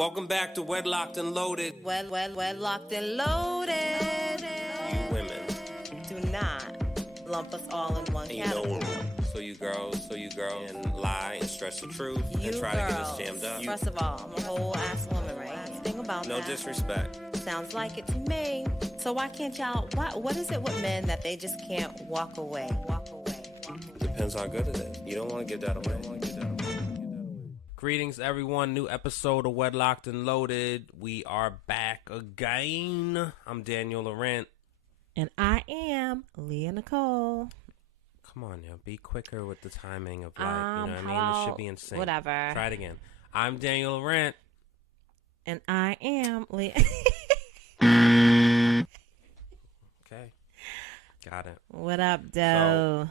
Welcome back to Wedlocked and Loaded. Wedlocked and Loaded. You women. Do not lump us all in one category. So you girls and lie and stretch the truth and try to get us jammed up. First of all, I'm a whole ass woman, right? Think about that. No disrespect. Sounds like it to me. So why can't y'all, what is it with men that they just can't walk away? Depends how good it is. You don't want to give that away. Greetings, everyone. New episode of Wedlocked and Loaded. We are back again. I'm Daniel Laurent. And I am Leah Nicole. Come on, yo. Be quicker with the timing of, like, you know what I mean? This should be in sync. Whatever. Try it again. I'm Daniel Laurent. And I am Leah. Okay. Got it. What up, Doe?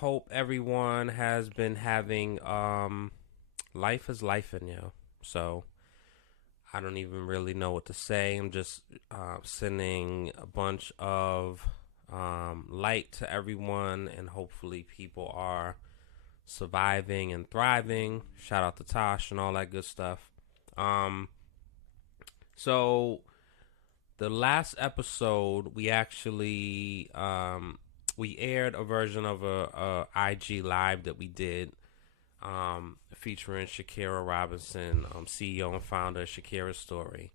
Hope everyone has been having life is life in you. So I don't even really know what to say. I'm just sending a bunch of light to everyone, and hopefully people are surviving and thriving. Shout out to Tosh and all that good stuff. So the last episode, we actually we aired a version of a IG live that we did featuring Shakira Robinson, CEO and founder of Shakira Story.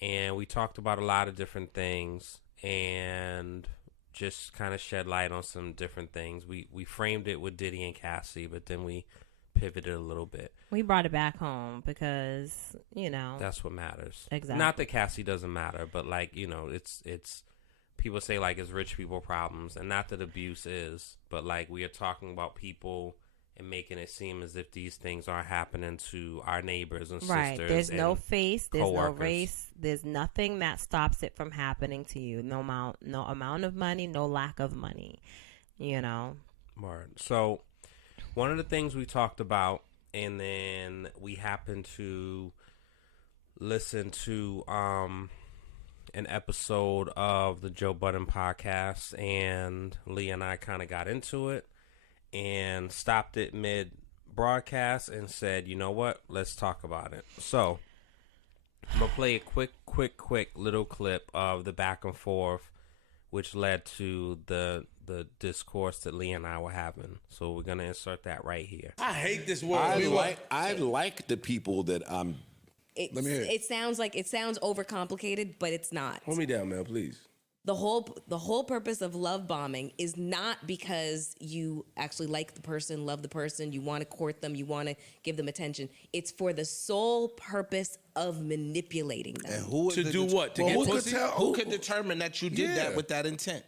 And we talked about a lot of different things and just kind of shed light on some different things. We framed it with Diddy and Cassie, but then we pivoted a little bit. We brought it back home because, you know, that's what matters. Exactly. Not that Cassie doesn't matter, but, like, you know, it's people say, like, it's rich people problems, and not that abuse is, but, like, we are talking about people and making it seem as if these things are happening to our neighbors and sisters. Right. There's no face. There's co-workers. No race. There's nothing that stops it from happening to you. No amount of money, no lack of money, you know. Word. So one of the things we talked about, and then we happened to listen to an episode of the Joe Budden Podcast, and Leah and I kind of got into it and stopped it mid-broadcast and said, you know what, let's talk about it. So I'm going to play a quick little clip of the back and forth, which led to the discourse that Leah and I were having. So we're going to insert that right here. I hate this word. I like the people that I'm... Let me hear it. It sounds overcomplicated, but it's not. Hold me down, Mel, please. The whole purpose of love bombing is not because you actually like the person, love the person, you want to court them, you want to give them attention. It's for the sole purpose of manipulating them. And who to do what? To get pussy? Who can determine that you did that with that intent?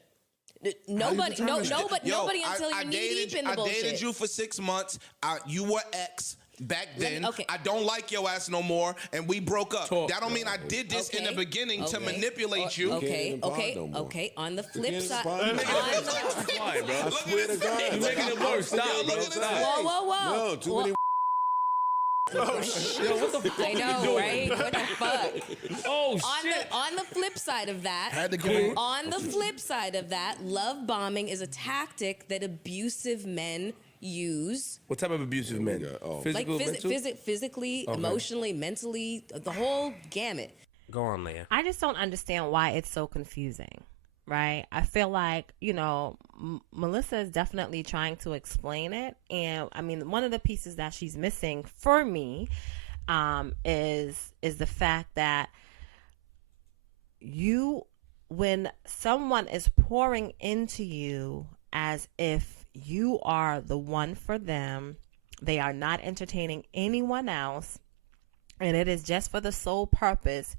Nobody until you're knee deep in the bullshit. I dated you for 6 months. You were ex back then. Okay. I don't like your ass no more, and we broke up. That don't mean I did this in the beginning to manipulate you. Okay. On the flip side, I swear to God, you're making it worse. Stop, bro. Whoa. No, too many. Oh shit! Yo, what the fuck I know, right? What the fuck? Oh shit! On the flip side of that, love bombing is a tactic that abusive men use. What type of abusive men? Physically, emotionally, mentally, the whole gamut. Go on, Leah. I just don't understand why it's so confusing, right? I feel like, you know, Melissa is definitely trying to explain it. And, I mean, one of the pieces that she's missing for me is the fact that when someone is pouring into you as if you are the one for them, they are not entertaining anyone else, and it is just for the sole purpose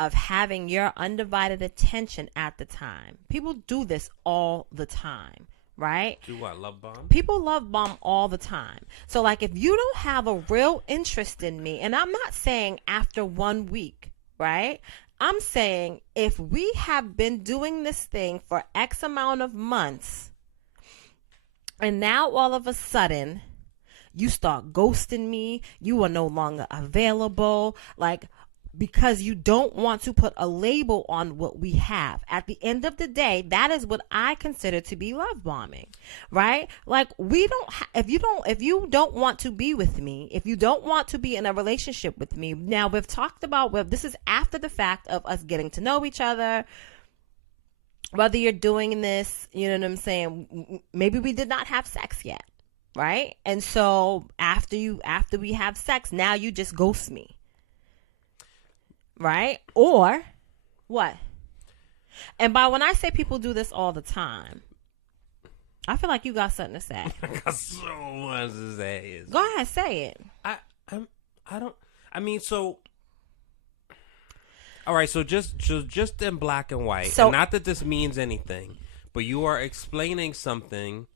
of having your undivided attention at the time. People do this all the time, right? Do what? Love bomb? People love bomb all the time. So, like, if you don't have a real interest in me, and I'm not saying after 1 week, right? I'm saying if we have been doing this thing for X amount of months, and now all of a sudden you start ghosting me, you are no longer available, like, because you don't want to put a label on what we have. At the end of the day, that is what I consider to be love bombing, right? Like, if you don't want to be with me, if you don't want to be in a relationship with me, now we've talked about, this is after the fact of us getting to know each other, whether you're doing this, you know what I'm saying? Maybe we did not have sex yet, right? And so after we have sex, now you just ghost me. Right? Or what? And by when I say people do this all the time, I feel like you got something to say. I got so much to say. Go ahead, say it. All right, so just in black and white. So, and not that this means anything, but you are explaining something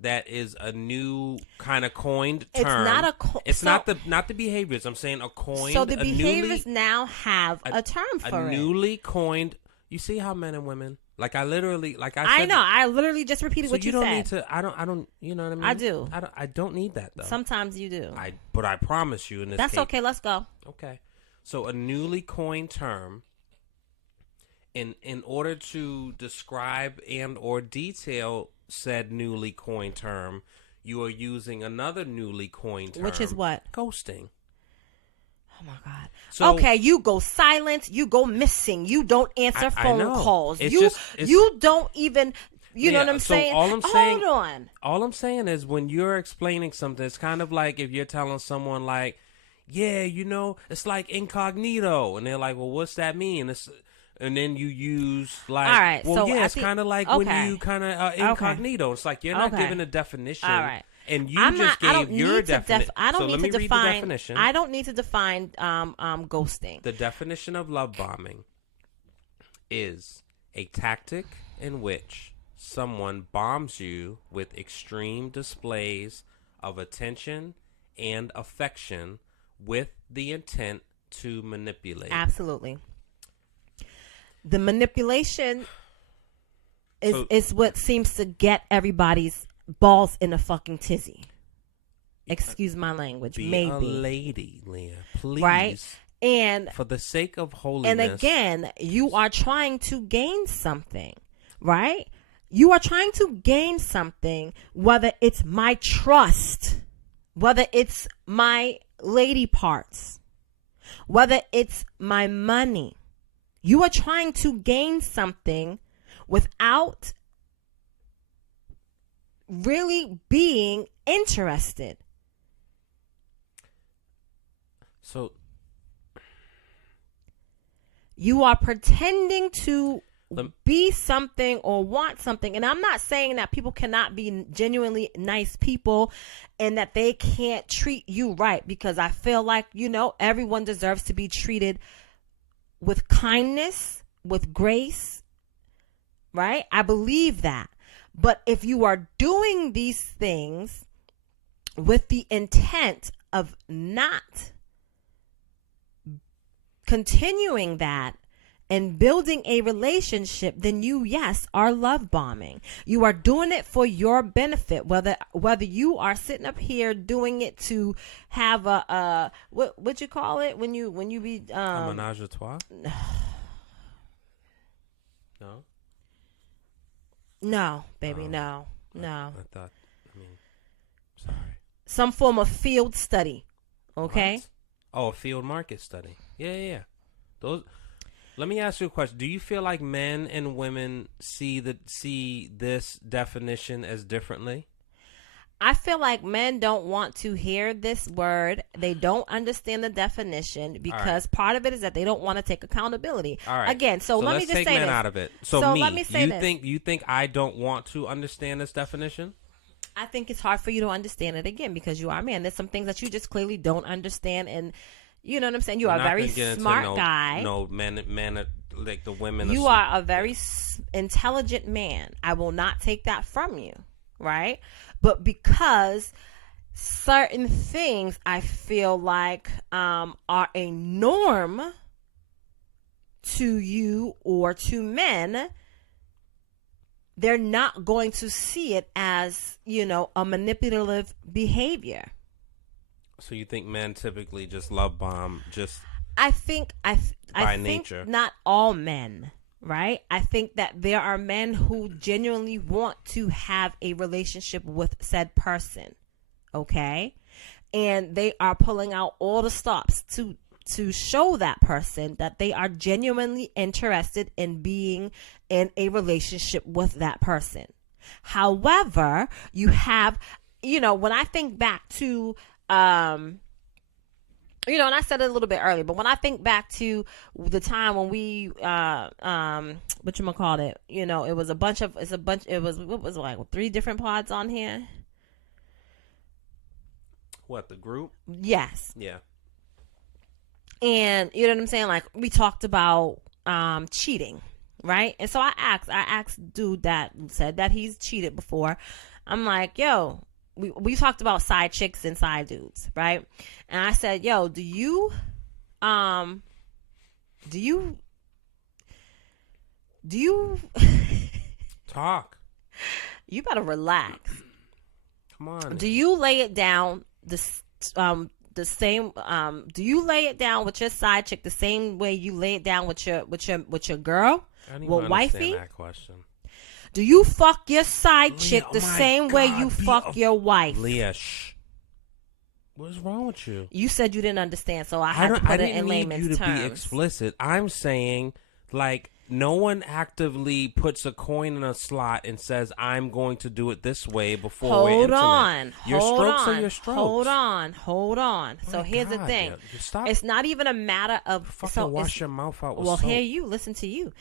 that is a new kind of coined term. It's not the behaviors. I'm saying a coined. So the behaviors now have a term for it. A newly coined. You see how men and women, like I said, I know. I literally just repeated what you said. So you don't need to. I don't. You know what I mean? I do. I don't need that though. Sometimes you do. But I promise you in this. That's case, okay. Let's go. Okay. So a newly coined term. In order to describe and or detail said newly coined term, you are using another newly coined term. Which is what? Ghosting. Oh my God. So, okay, you go silent, you go missing, you don't answer phone calls. You don't even, you know what I'm saying? Hold on. All I'm saying is when you're explaining something, it's kind of like if you're telling someone like, yeah, you know, it's like incognito. And they're like, well, what's that mean? And then you use like, all right, well, so yeah, it's kind of like when you kind of incognito. Okay. It's like you're not giving a definition. All right. And you just gave your definition. I don't need to define. The definition. I don't need to define ghosting. The definition of love bombing is a tactic in which someone bombs you with extreme displays of attention and affection with the intent to manipulate. Absolutely. The manipulation is what seems to get everybody's balls in a fucking tizzy. Excuse my language. Be a lady, Leah. Please. Right? And for the sake of holiness. And again, you are trying to gain something, right? You are trying to gain something, whether it's my trust, whether it's my lady parts, whether it's my money. You are trying to gain something without really being interested. So you are pretending to be something or want something. And I'm not saying that people cannot be genuinely nice people and that they can't treat you right, because I feel like, you know, everyone deserves to be treated with kindness, with grace, right? I believe that. But if you are doing these things with the intent of not continuing that and building a relationship, then you, yes, are love bombing. You are doing it for your benefit, whether you are sitting up here doing it to have a what you call it when you be a menage a trois? No, baby, no. I thought. Sorry. Some form of field study, okay? What? Oh, a field market study. Yeah. Those. Let me ask you a question. Do you feel like men and women see this definition as differently? I feel like men don't want to hear this word. They don't understand the definition because part of it is that they don't want to take accountability. All right. Again, so let me just say this. Let's take men out of it. So let me say this. You think I don't want to understand this definition? I think it's hard for you to understand it, again, because you are a man. There's some things that you just clearly don't understand, and you know what I'm saying? You are a very smart guy. No, men, like the women. You are a very intelligent man. I will not take that from you, right? But because certain things I feel like are a norm to you or to men, they're not going to see it as, you know, a manipulative behavior. So you think men typically just love bomb? think nature. not all men, right? I think that there are men who genuinely want to have a relationship with said person, okay? And they are pulling out all the stops to show that person that they are genuinely interested in being in a relationship with that person. However, you have, when I think back to, and I said it a little bit earlier, but when I think back to the time when we, whatchamacallit, it was like 3 different pods on here. What, the group? Yes. Yeah. And you know what I'm saying? Like, we talked about cheating, right? And so I asked dude that said that he's cheated before. I'm like, yo, we talked about side chicks and side dudes, right? And I said, yo, do you talk? You better relax. Come on. Do you lay it down the same? Do you lay it down with your side chick the same way you lay it down with your girl? I don't even understand that question. Do you fuck your side Leah, chick the same God, way you fuck your wife? Leah, shh. What's wrong with you? You said you didn't understand, so I had to put it in layman's terms. I didn't need you to be explicit. I'm saying, like, no one actively puts a coin in a slot and says, I'm going to do it this way before we're intimate. Your strokes are your strokes. Hold on. So here's the thing. Stop. It's not even a matter of... Fucking wash your mouth out with soap. Listen to you.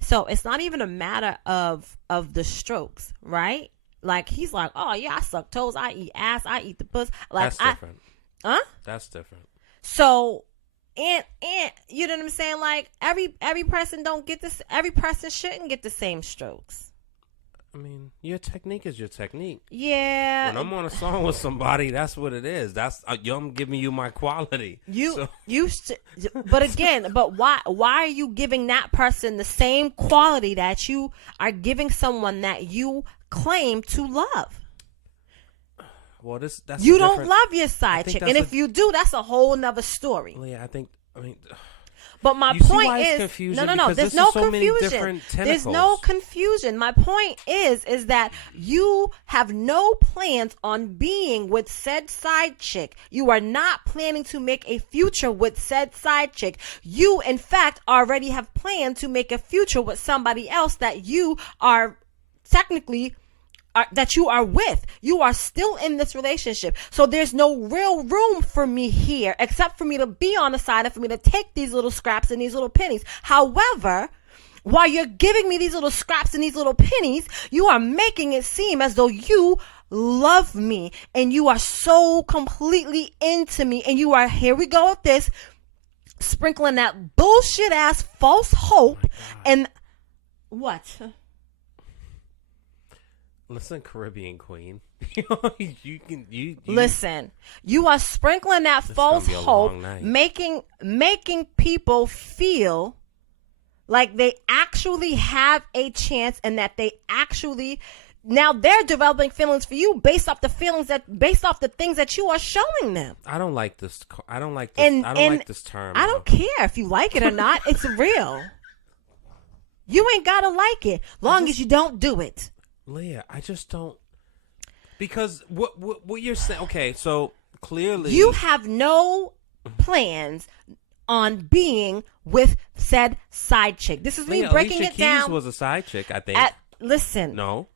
So it's not even a matter of the strokes, right? Like, he's like, oh, yeah, I suck toes, I eat ass, I eat the puss. Like, that's different. Huh? That's different. So... And you know what I'm saying? Like, every person don't get this. Every person shouldn't get the same strokes. I mean, your technique is your technique. Yeah. When I'm on a song with somebody, that's what it is. That's I'm giving you my quality. But again, why are you giving that person the same quality that you are giving someone that you claim to love? Well, that's you don't love your side chick, and if you do, that's a whole nother story. Yeah, but my point is, no. There's no confusion. There's no confusion. My point is that you have no plans on being with said side chick. You are not planning to make a future with said side chick. You, in fact, already have planned to make a future with somebody else that you are technically. That you are with. You are still in this relationship. So there's no real room for me here except for me to be on the side and for me to take these little scraps and these little pennies. However, while you're giving me these little scraps and these little pennies, you are making it seem as though you love me and you are so completely into me, and you are, here we go with this, sprinkling that bullshit ass false hope and what? Listen, Caribbean queen. you listen. You are sprinkling that false hope, making people feel like they actually have a chance, and that they actually now they're developing feelings for you based off the things that you are showing them. I don't like this. I don't like this. I don't like this term. I don't care if you like it or not. It's real. You ain't gotta like it, long as you don't do it. Leah, I just don't, because what you're saying. Okay, so clearly you have no plans on being with said side chick. This is me breaking Alicia it down. Keys was a side chick, I think. Listen, no,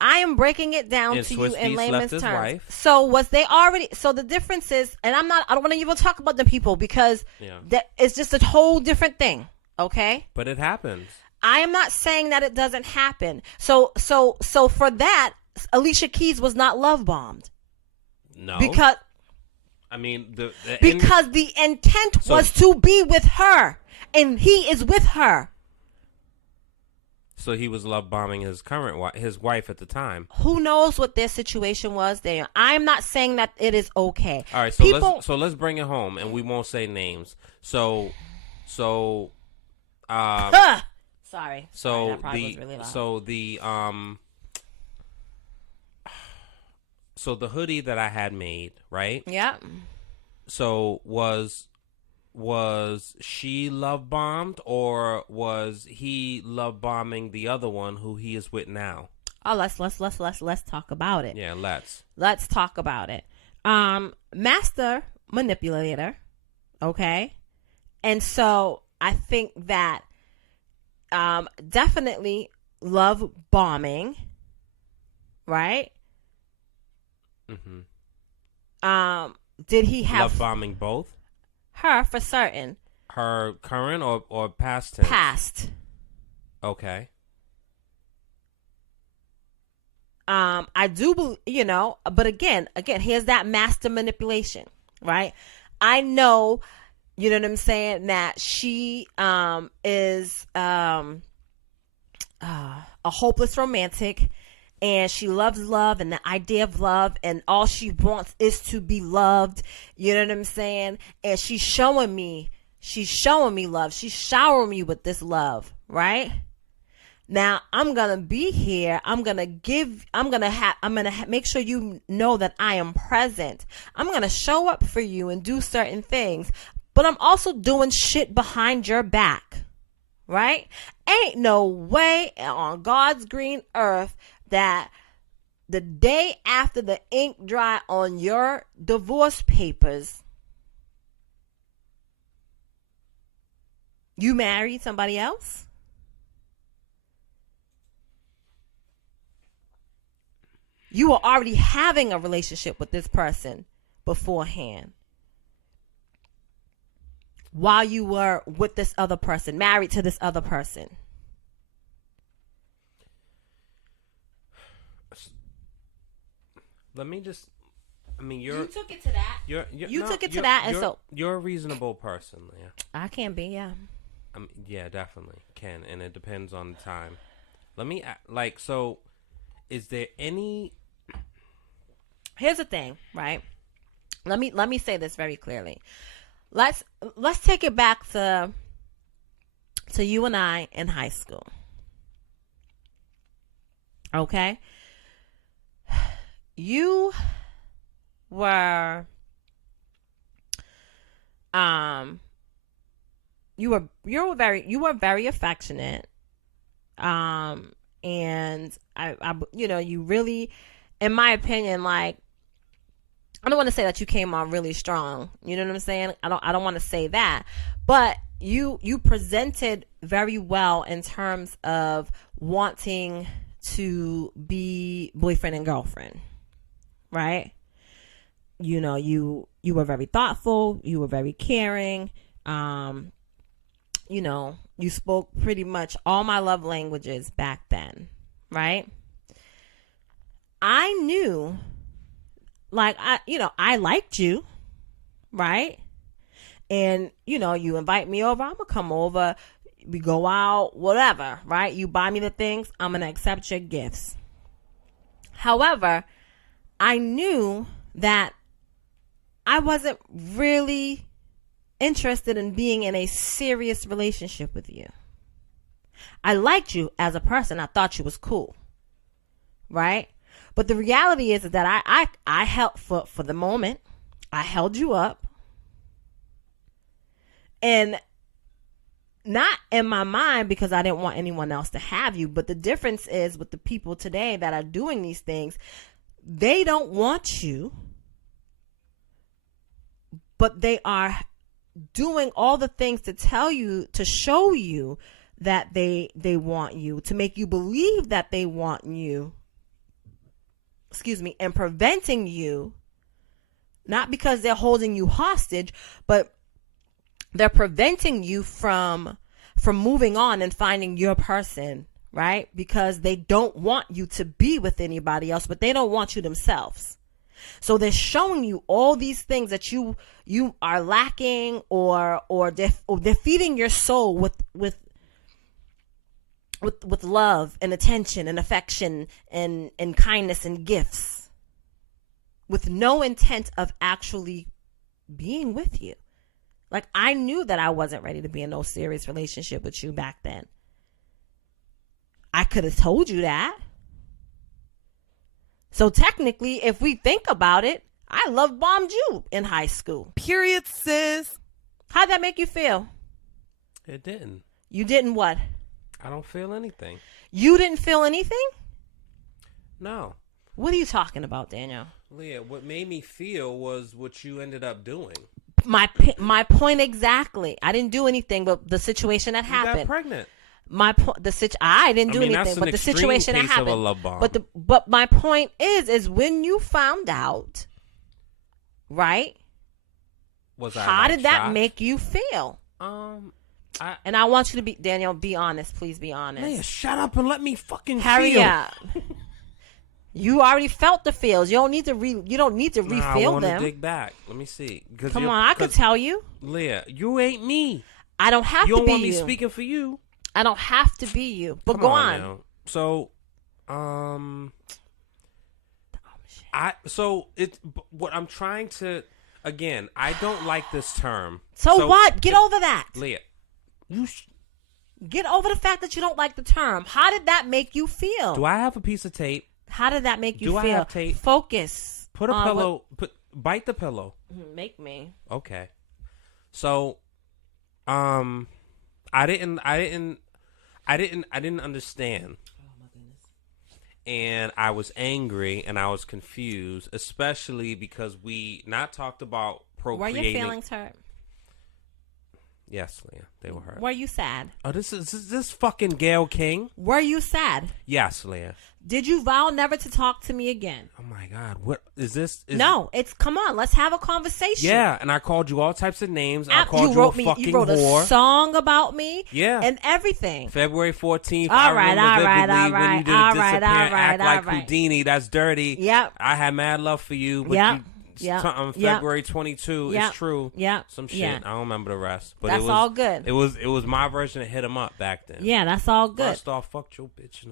I am breaking it down and to Swiss you in Beats layman's left terms. his wife. So was they already? So the difference is, and I don't want to even talk about the people because that it's just a whole different thing. Okay, but it happens. I am not saying that it doesn't happen. So for that, Alicia Keys was not love bombed. No, because I mean the intent was to be with her, and he is with her. So he was love bombing his his wife at the time. Who knows what their situation was there? I'm not saying that it is okay. All right, so let's bring it home, and we won't say names. So. Sorry. So that probably was really loud. So the hoodie that I had made, right? Yeah. So was was she love bombed, or was he love bombing the other one who he is with now? Oh, let's talk about it. Yeah, let's talk about it. Master manipulator, okay, and so I think that definitely love bombing, right? Mm-hmm. Did he have love bombing both? Her for certain. Her current or past tense? Past. Okay. I do believe, but again, here's that master manipulation, right? I know, you know what I'm saying, that she is a hopeless romantic, and she loves love and the idea of love, and all she wants is to be loved. You know what I'm saying? And she's showing me love. She's showering me with this love, right? Now I'm going to be here. I'm going to make sure you know that I am present. I'm going to show up for you and do certain things, but I'm also doing shit behind your back, right? Ain't no way on God's green earth that the day after the ink dry on your divorce papers, you married somebody else? You were already having a relationship with this person beforehand, while you were with this other person, married to this other person. Let me just, you took it to that. You're a reasonable person, Leah. I can be, yeah. Yeah, definitely can, and it depends on the time. So, is there any? Here's the thing, right? Let me say this very clearly. Let's take it back to you and I in high school. Okay? You were you were very affectionate. And I you really, in my opinion, like, I don't want to say that you came on really strong. You know what I'm saying? I don't want to say that, but you presented very well in terms of wanting to be boyfriend and girlfriend, right? You were very thoughtful. You were very caring. You spoke pretty much all my love languages back then, right? I knew, like, I liked you, right? And, you invite me over, I'm going to come over, we go out, whatever, right? You buy me the things, I'm going to accept your gifts. However, I knew that I wasn't really interested in being in a serious relationship with you. I liked you as a person. I thought you was cool, right? But the reality is that I held for the moment, I held you up, and not in my mind because I didn't want anyone else to have you. But the difference is with the people today that are doing these things, they don't want you, but they are doing all the things to tell you, to show you that they want you, to make you believe that they want you, and preventing you, not because they're holding you hostage, but they're preventing you from moving on and finding your person, right? Because they don't want you to be with anybody else, but they don't want you themselves. So they're showing you all these things that you are lacking, or they're feeding your soul with love and attention and affection and kindness and gifts, with no intent of actually being with you. Like, I knew that I wasn't ready to be in no serious relationship with you back then. I could have told you that. So technically, if we think about it, I love bombed you in high school. Period, sis. How'd that make you feel? It didn't. You didn't what? I don't feel anything. You didn't feel anything? No. What are you talking about, Daniel? Leah, what made me feel was what you ended up doing. My point exactly. I didn't do anything, but the situation that happened. You got pregnant. My point, I didn't do anything, but the situation that happened. Of a love bomb. But my point is when you found out, right? How did that make you feel? And I want you to be, Daniel, be honest. Please be honest. Leah, shut up and let me fucking Hurry feel. up. You already felt the feels. You don't need to refill I want them. to dig back. Let me see. Come on, I could tell you. Leah, you ain't me. I don't have to be you. You don't want me speaking for you. I don't have to be you. But Come go on. Now. So, what I'm trying to, again, I don't like this term. So what? Get over that. Leah, get over the fact that you don't like the term. How did that make you feel? Do I have a piece of tape? How did that make you feel? Do I have tape? Focus. Put a pillow. Bite the pillow. Make me. Okay. So, I didn't understand. Oh my goodness. And I was angry and I was confused, especially because we not talked about procreating. Were your feelings hurt? Yes, Leah, they were hurt. Were you sad? Oh, this is fucking Gayle King. Were you sad? Yes, Leah. Did you vow never to talk to me again? Oh my God, what is this? No, it's come on, let's have a conversation. Yeah, and I called you all types of names. I you called wrote you a fucking you wrote whore. A song about me. Yeah, and everything. February 14th. All right, when you did disappear, act like Houdini. That's dirty. Yep. I had mad love for you, but yep. February 22. Yep. It's true. Yeah. Some shit. I don't remember the rest. But that's all good. It was my version of Hit 'Em Up back then. Yeah, that's all good. First off, fuck your bitch.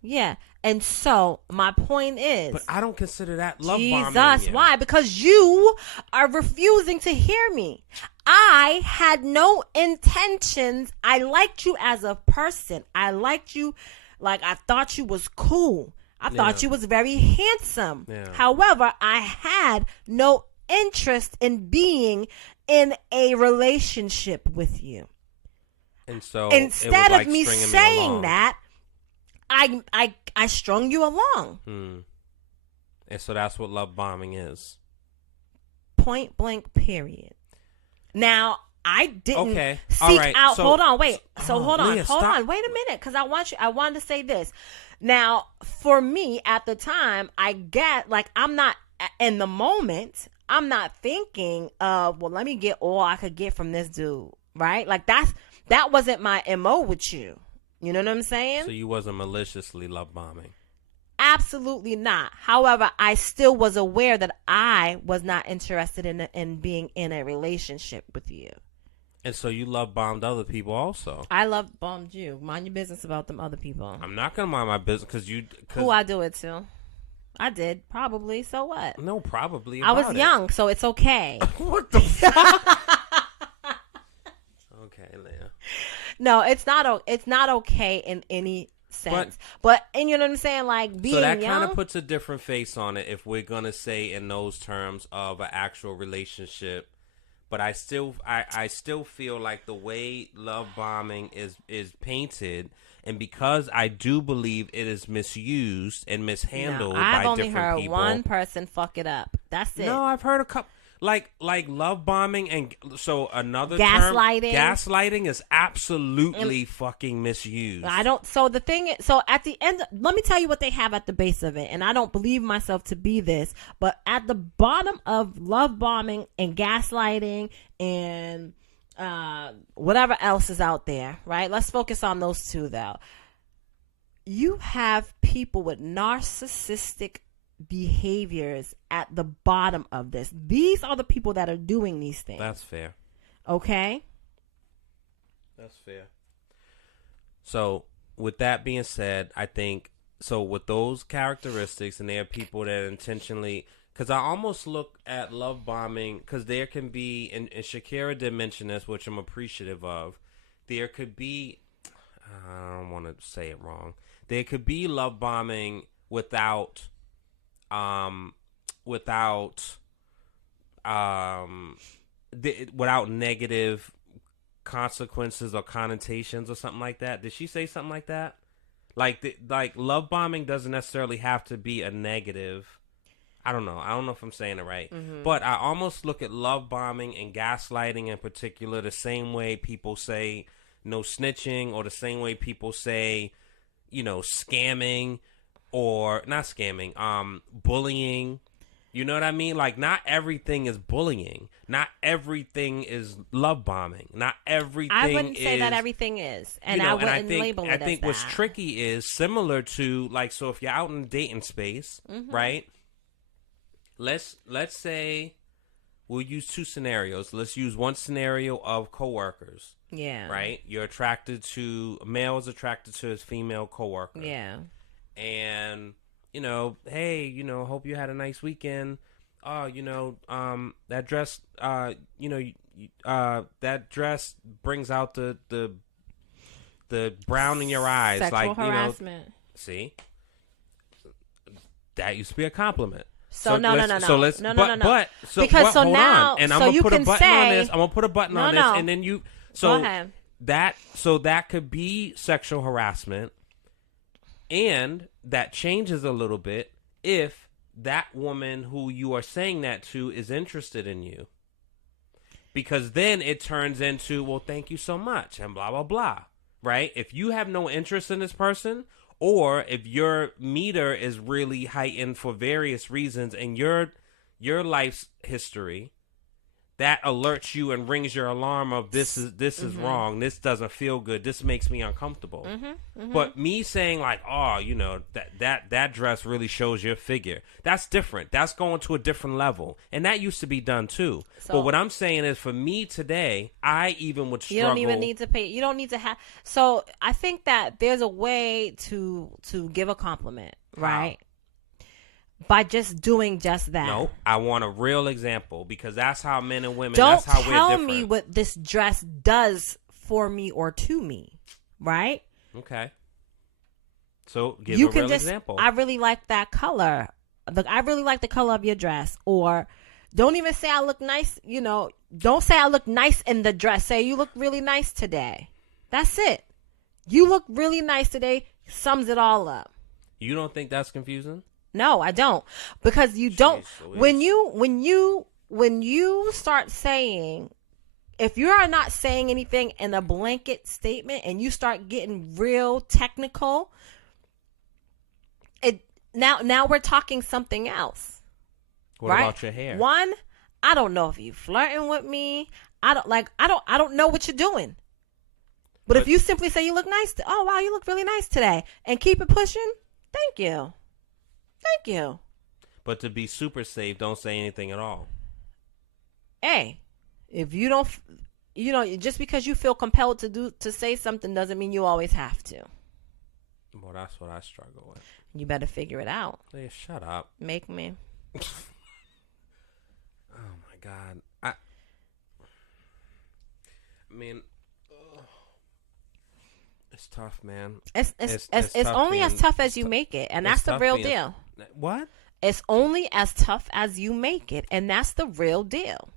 Yeah. And so my point is, but I don't consider that love bombing. Jesus, why? Because you are refusing to hear me. I had no intentions. I liked you as a person. I liked you, like I thought you was cool. I thought you was very handsome. Yeah. However, I had no interest in being in a relationship with you. And so instead of me saying that, I strung you along. And so that's what love bombing is. Point blank, period. Now, I didn't seek out. So, hold on, wait. So hold on, Leah, hold on. Wait a minute, because I wanted to say this. Now, for me at the time, I get like I'm not in the moment. I'm not thinking of let me get all I could get from this dude, right? Like that wasn't my MO with you. You know what I'm saying? So you wasn't maliciously love bombing. Absolutely not. However, I still was aware that I was not interested in being in a relationship with you. And so you love bombed other people also. I love bombed you. Mind your business about them other people. I'm not gonna mind my business because you. Who I do it to? I did probably. So what? No, probably. I was young, so it's okay. What the fuck? Okay, Leah. No, it's not okay in any sense. But and you know what I'm saying, like being young. So that kind of puts a different face on it if we're gonna say in those terms of an actual relationship. But I still feel like the way love bombing is painted, and because I do believe it is misused and mishandled by different people. I've only heard one person fuck it up. That's it. No, I've heard a couple. Like love bombing, and so another gaslighting. Gaslighting is absolutely fucking misused. So the thing is, so at the end, let me tell you what they have at the base of it, and I don't believe myself to be this, but at the bottom of love bombing and gaslighting and whatever else is out there, right? Let's focus on those two though. You have people with narcissistic behaviors at the bottom of this. These are the people that are doing these things. That's fair. Okay? That's fair. So, with that being said, I think, so with those characteristics, and there are people that intentionally, because I almost look at love bombing, because there can be, and Shakira did mention this, which I'm appreciative of, there could be, I don't want to say it wrong, there could be love bombing without without negative consequences or connotations or something like that. Did she say something like that? Like love bombing doesn't necessarily have to be a negative. I don't know if I'm saying it right. Mm-hmm. But I almost look at love bombing and gaslighting in particular the same way people say no snitching, or the same way people say, scamming, or not scamming, bullying. You know what I mean? Like, not everything is bullying. Not everything is love bombing. Not everything is... I wouldn't say that everything is. And I wouldn't label it as that. I think what's tricky is similar to, like, so if you're out in the dating space, right? Let's say we'll use two scenarios. Let's use one scenario of coworkers. Yeah. Right? A male is attracted to his female coworker. Yeah. And... hey, hope you had a nice weekend. Oh, that dress, that dress brings out the brown in your eyes. Sexual harassment. See? That used to be a compliment. So no. So let's, no. But, so, because hold now, on. And I'm so going to you put a can button say, on this. I'm going to put a button on this. And then you, go ahead. That could be sexual harassment. And that changes a little bit if that woman who you are saying that to is interested in you. Because then it turns into, well, thank you so much, and blah, blah, blah. Right? If you have no interest in this person, or if your meter is really heightened for various reasons, and your life's history, that alerts you and rings your alarm of this is wrong. This doesn't feel good. This makes me uncomfortable. But me saying like, oh, that dress really shows your figure. That's different. That's going to a different level. And that used to be done too. So, but what I'm saying is, for me today, I even would struggle. You don't even need to pay. You don't need to have. So I think that there's a way to give a compliment, right? By just doing just that. No, I want a real example, because that's how men and women. Don't that's how we're tell different. me what this dress does for me or to me, right? Okay. So give you a can real just, example. I really like that color. Look, I really like the color of your dress. Or don't even say I look nice. Don't say I look nice in the dress. Say you look really nice today. That's it. You look really nice today. Sums it all up. You don't think that's confusing? No, I don't, because you don't. When you start saying, if you are not saying anything in a blanket statement and you start getting real technical, now we're talking something else. What right? about your hair? One, I don't know if you flirting with me. I don't know what you're doing. But if you simply say you look nice, oh wow, you look really nice today, and keep it pushing, thank you. Thank you. But to be super safe, don't say anything at all. Hey, if you don't, just because you feel compelled to say something doesn't mean you always have to. Well, that's what I struggle with. You better figure it out. Hey, shut up. Make me. Oh my God. I mean, it's tough, man. It's only as tough as you make it, and that's the real deal. What? It's only as tough as you make it, and that's the real deal.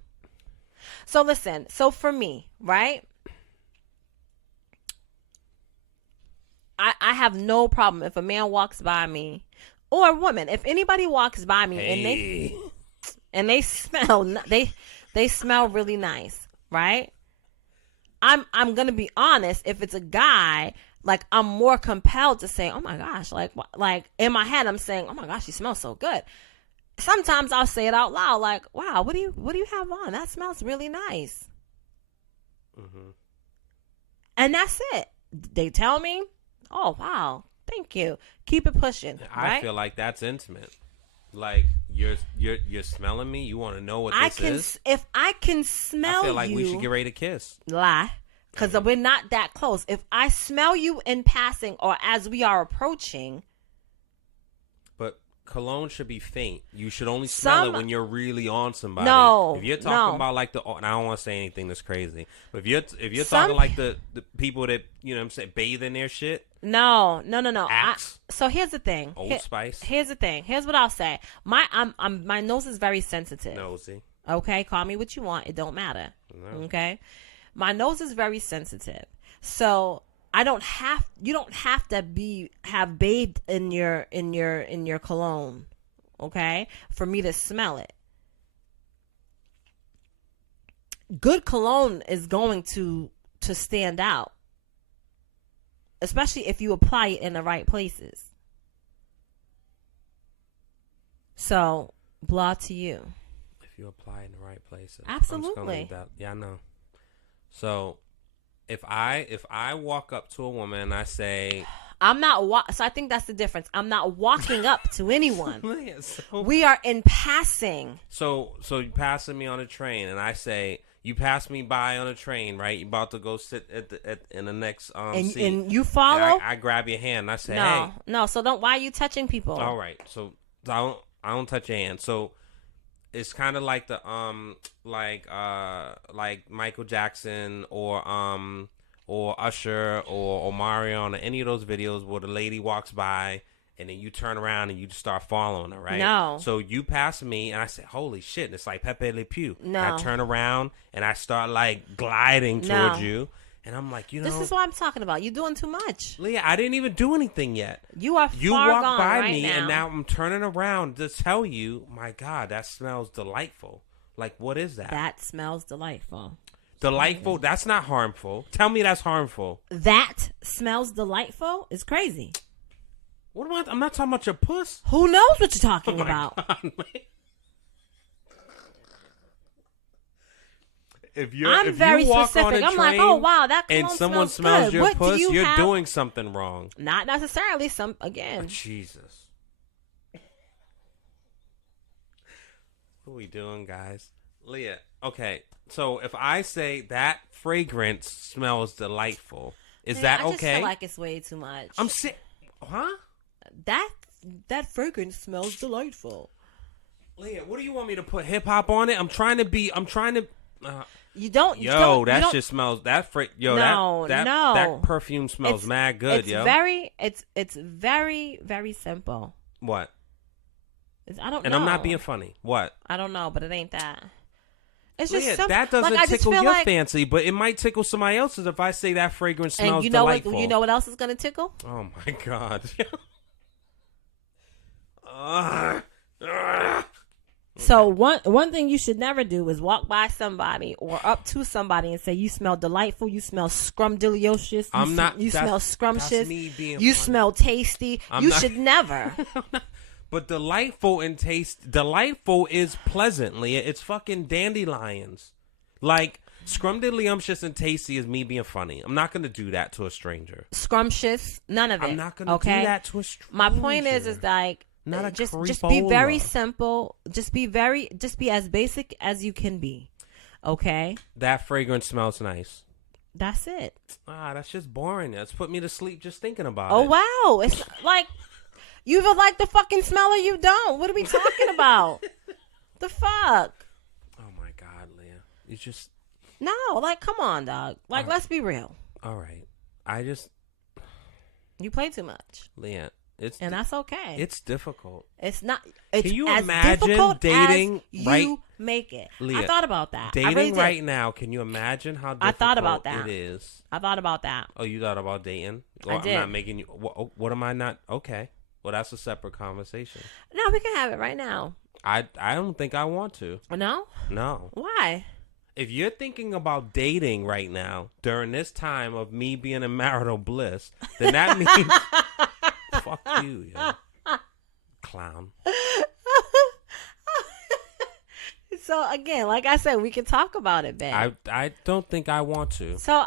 So listen, so for me, right? I have no problem if a man walks by me, or a woman, if anybody walks by me and they smell they smell really nice, right? I'm gonna be honest. If it's a guy, like, I'm more compelled to say, "Oh my gosh!" Like in my head, I'm saying, "Oh my gosh, you smell so good." Sometimes I'll say it out loud, like, "Wow, what do you have on? That smells really nice." Mm-hmm. And that's it. They tell me, "Oh wow, thank you. Keep it pushing." Right? I feel like that's intimate. Like, you're smelling me. You want to know what this is? If I can smell you, I feel like we should get ready to kiss. Lie, because we're not that close. If I smell you in passing or as we are approaching, but cologne should be faint. You should only smell it when you're really on somebody. No, if you're talking about like and I don't want to say anything that's crazy, but if you're talking like the people that, you know what I'm saying, bathe in their shit. No. So here's the thing. Old Spice. Here's the thing. Here's what I'll say. My nose is very sensitive. Nosy. Okay, call me what you want. It don't matter. No. Okay, my nose is very sensitive, so you don't have to have bathed in your cologne, okay, for me to smell it. Good cologne is going to stand out, especially if you apply it in the right places. So, blah to you. If you apply in the right places. Absolutely. I'm just gonna leave that. Yeah, I know. So, if I walk up to a woman and I say, so I think that's the difference. I'm not walking up to anyone. so, We are in passing. So you passing me on a train, and I say, you pass me by on a train, right? You about to go sit in the next seat, and you follow. I grab your hand. And I say, hey, no. So don't. Why are you touching people? all right. So I don't touch your hand. So it's kind of like the like Michael Jackson or Usher or Omarion or any of those videos where the lady walks by and then you turn around and you just start following her, right? No. So you pass me and I say, holy shit, and it's like Pepe Le Pew. No. And I turn around and I start like gliding towards you. And I'm like, this is what I'm talking about. You're doing too much. Leah, I didn't even do anything yet. You are You far walked gone by right me now. and now I'm turning around to tell you, my God, that smells delightful. Like, what is that? That smells delightful. Delightful? That's not harmful. Tell me that's harmful. That smells delightful is crazy. What am I'm not talking about your puss. Who knows what you're talking Oh my about? God, man. If you very walk specific. on a I'm like, train oh wow, that cologne and someone smells smells good. your What puss, do you you're have? doing something wrong. Not necessarily. Again. Jesus. What are we doing, guys? Leah, okay. So if I say that fragrance smells delightful, is Man, that I just okay? feel like it's way too much. I'm sick. Huh? That fragrance smells delightful. Leah, what do you want me to put hip hop on it? I'm trying to. You don't. Yo, that shit smells. That perfume smells mad good, it's yo. It's very, very simple. What? I don't know. And I'm not being funny. What? I don't know, but it ain't that. It's Leah, just simple. that doesn't I just tickle feel your like, fancy, but it might tickle somebody else's if I say that fragrance smells and you know delightful. what? You know what else is gonna tickle? Oh my God. So one thing you should never do is walk by somebody or up to somebody and say, you smell delightful, you smell scrumdiddlyocious, you smell scrumptious, you smell tasty. You should never. But delightful is pleasant, Leah. It's fucking dandelions. Like, scrumdiddlyumptious and tasty is me being funny. I'm not going to do that to a stranger. Scrumptious, none of it. I'm not going to do that to a stranger. My point is like, not a just creepola. be very simple. Just be as basic as you can be. Okay? That fragrance smells nice. That's it. That's just boring. That's put me to sleep just thinking about Oh, it. wow. It's like, you either like the fucking smell or you don't. What are we talking about? The fuck? Oh, my God, Leah. You just... No, like, come on, dog. Like, let's be real. All right. You play too much. Leah, and that's okay. It's difficult. It's not. It's can you as imagine difficult dating as right? You make it. Leah, I thought about that. Dating I really right now. Can you imagine how difficult I thought about that. it is? I thought about that. Oh, you thought about dating? I did. I'm not making you. What am I not? Okay. Well, that's a separate conversation. No, we can have it right now. I don't think I want to. No? No. Why? If you're thinking about dating right now during this time of me being in marital bliss, then that means fuck you, yo. Clown. So again, like I said, we can talk about it, babe. I don't think I want to. So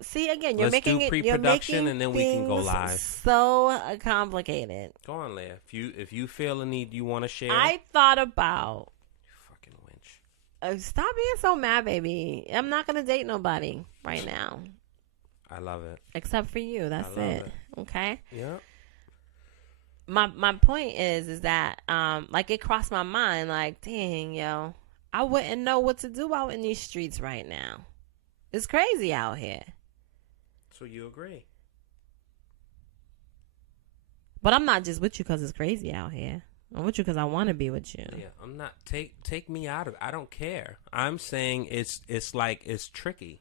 see again, you're Let's making do it. pre-production and then we can go live. So complicated. Go on, Leah. If you feel a need, you want to share. I thought about. You fucking wench. Stop being so mad, baby. I'm not gonna date nobody right now. I love it. Except for you. That's it. Okay. Yeah. My point is that like it crossed my mind, like, dang, yo, I wouldn't know what to do out in these streets right now. It's crazy out here. So you agree? But I'm not just with you because it's crazy out here. I'm with you because I want to be with you. Yeah, I'm not. Take me out of it. I don't care. I'm saying it's like it's tricky.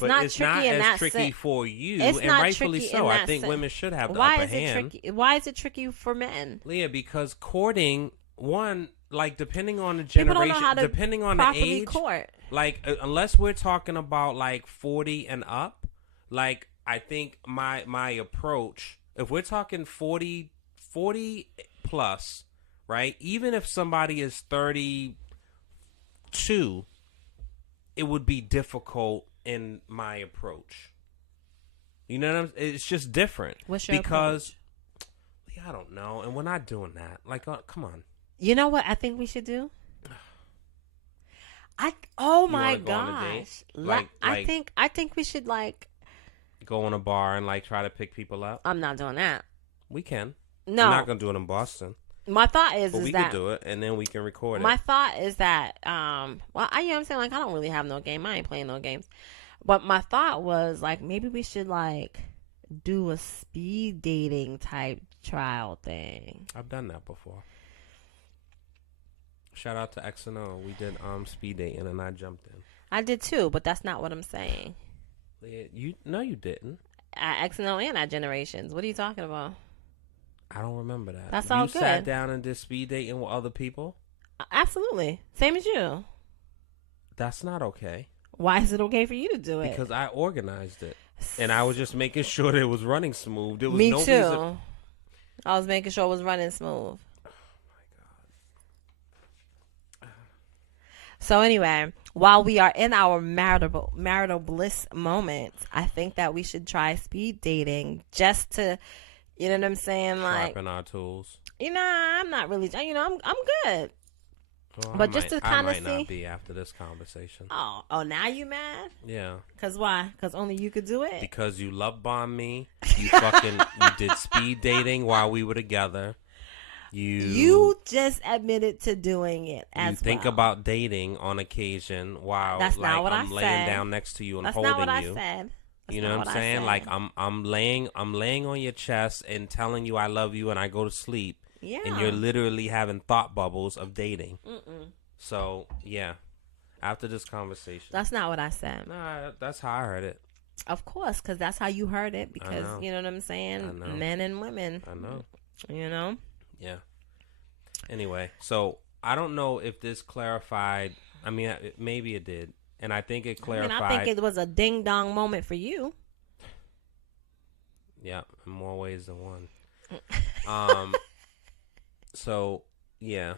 But not it's tricky not in as that tricky for you, and not rightfully tricky so. in I that think sense. women should have the Why upper is it hand. tricky? Why is it tricky for men? Leah, because courting, one, like depending on the People generation, don't know how to depending on the properly age, court. like unless we're talking about like 40 and up, like I think my approach, if we're talking 40 plus, right? Even if somebody is 32, it would be difficult in my approach. You know what I'm saying? It's just different. What's your because approach? I don't know, and we're not doing that. Like, come on. You know what I think we should do? Oh my go on a date? gosh! I think we should like go in a bar and like try to pick people up. I'm not doing that. We can. No, I'm not gonna do it in Boston. My thought is But we that can do it, and then we can record it. my thought is that you know what I'm saying, like I don't really have no game. I ain't playing no games. But my thought was like maybe we should like do a speed dating type trial thing. I've done that before. Shout out to X&O. We did speed dating, and I jumped in. I did too, but that's not what I'm saying. You didn't. At X&O and at Generations. What are you talking about? I don't remember that. That's all You good. sat down and did speed dating with other people? Absolutely. Same as you. That's not okay. Why is it okay for you to do it? Because I organized it. And I was just making sure that it was running smooth. There was Me no too. reason. I was making sure it was running smooth. So anyway, while we are in our marital bliss moments, I think that we should try speed dating just to, you know what I'm saying? Like, Sharpen our tools. you know, I'm not really, you know, I'm good. Well, But just to kinda I might see- not be after this conversation. Oh, now you mad? Yeah. Cause why? Cause only you could do it. Because you love bombed me. You did speed dating while we were together. You just admitted to doing it as you think well. about dating on occasion while That's like not what I'm I laying said. down next to you and That's holding not what I you. said. That's You know not what I'm I saying? said. Like I'm laying on your chest and telling you I love you and I go to sleep. Yeah. And you're literally having thought bubbles of dating. So yeah, after this conversation. That's not what I said. Nah, that's how I heard it. Of course, because that's how you heard it. Because know. you know what I'm saying. I know. Men and women. I know. You know. Yeah. Anyway, so I don't know if this clarified. I mean, maybe it did, and I think it clarified. I think it was a ding dong moment for you. Yeah, in more ways than one. So yeah,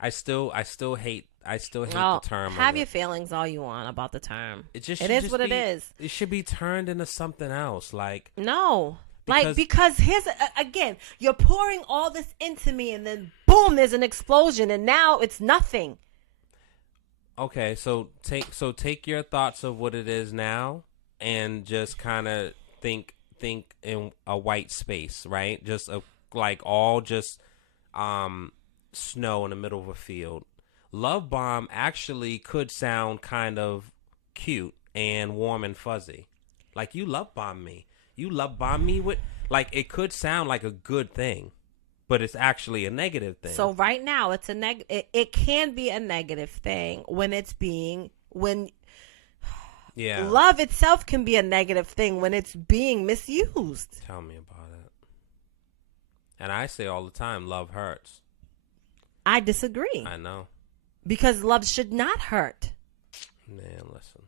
I still hate the term. Have your feelings all you want about the term. It just it should is just what it be- is. It should be turned into something else. Like No. Because- Because here's again, you're pouring all this into me, and then boom, there's an explosion, and now it's nothing. okay, so take your thoughts of what it is now, and just kind of think in a white space, right? Just snow in the middle of a field. Love bomb actually could sound kind of cute and warm and fuzzy. Like you love bomb me. You love bomb me with, like, it could sound like a good thing, but it's actually a negative thing. So right now, it's it can be a negative thing when yeah. love itself can be a negative thing when it's being misused. Tell me about it. And I say all the time, love hurts. I disagree. I know. Because love should not hurt. Man, listen.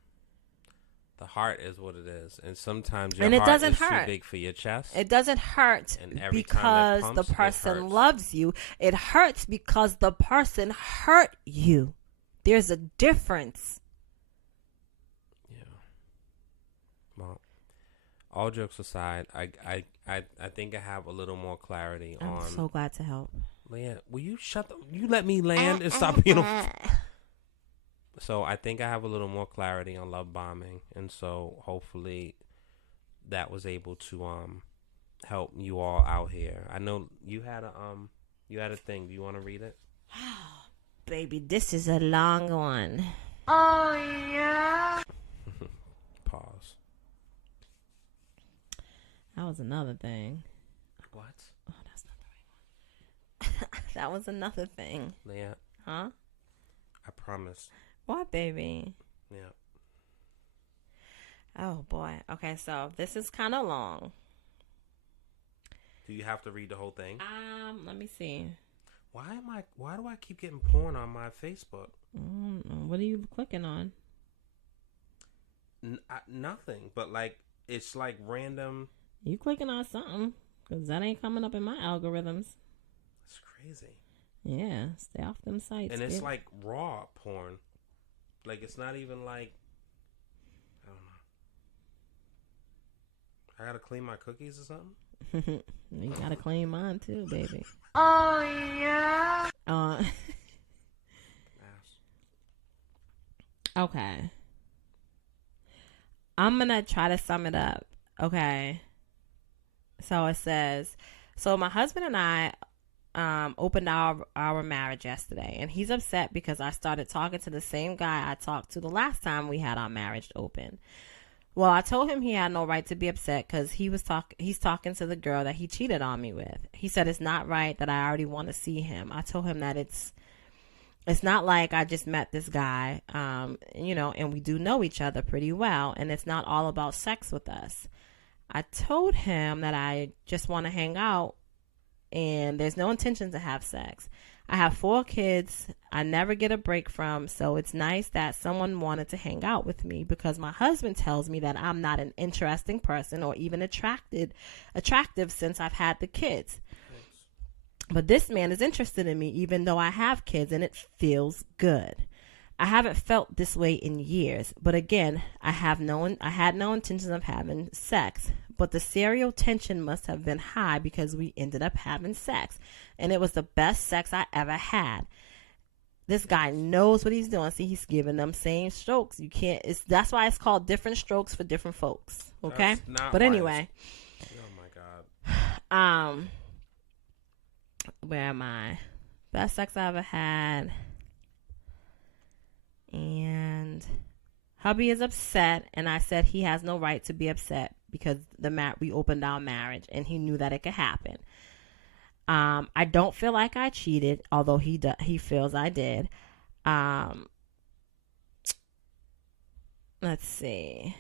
The heart is what it is, and sometimes And your it heart doesn't is too hurt. big for your chest. It doesn't hurt And every because time it the pumps, it person hurts. loves you. It hurts because the person hurt you. There's a difference. Yeah. Well, all jokes aside, I think I have a little more clarity I'm on. so glad to help. Leah, will you you let me land and stop being a. So I think I have a little more clarity on love bombing, and so hopefully that was able to help you all out here. I know you had a thing. Do you want to read it? Baby, this is a long one. Oh, yeah. Pause. That was another thing. What? Oh, that's not the right one. That was another thing. Yeah. Huh? I promise. What, baby? Yeah. Oh, boy. Okay, so this is kind of long. Do you have to read the whole thing? Let me see. Why do I keep getting porn on my Facebook? What are you clicking on? Nothing, but like it's like random. You clicking on something, because that ain't coming up in my algorithms. It's crazy. Yeah, stay off them sites. And it's like raw porn. Like it's not even like, I don't know. I gotta clean my cookies or something? You gotta clean mine too, baby. Oh, yeah. Okay. I'm gonna try to sum it up. Okay. So it says, so my husband and I opened our marriage yesterday, and he's upset because I started talking to the same guy I talked to the last time we had our marriage open. Well, I told him he had no right to be upset because he's talking to the girl that he cheated on me with. He said it's not right that I already want to see him. I told him that it's not like I just met this guy, and we do know each other pretty well, and it's not all about sex with us. I told him that I just want to hang out, and there's no intention to have sex. I have 4 kids I never get a break from, so it's nice that someone wanted to hang out with me because my husband tells me that I'm not an interesting person or even attractive since I've had the kids. But this man is interested in me even though I have kids, and it feels good. I haven't felt this way in years, but again, I had no intentions of having sex, but the serial tension must have been high because we ended up having sex, and it was the best sex I ever had. This guy knows what he's doing. See, he's giving them same strokes. That's why it's called different strokes for different folks. Okay? But anyway. Oh my God. Where am I? Best sex I ever had. And hubby is upset, and I said he has no right to be upset because we opened our marriage, and he knew that it could happen. I don't feel like I cheated, although he feels I did. Let's see.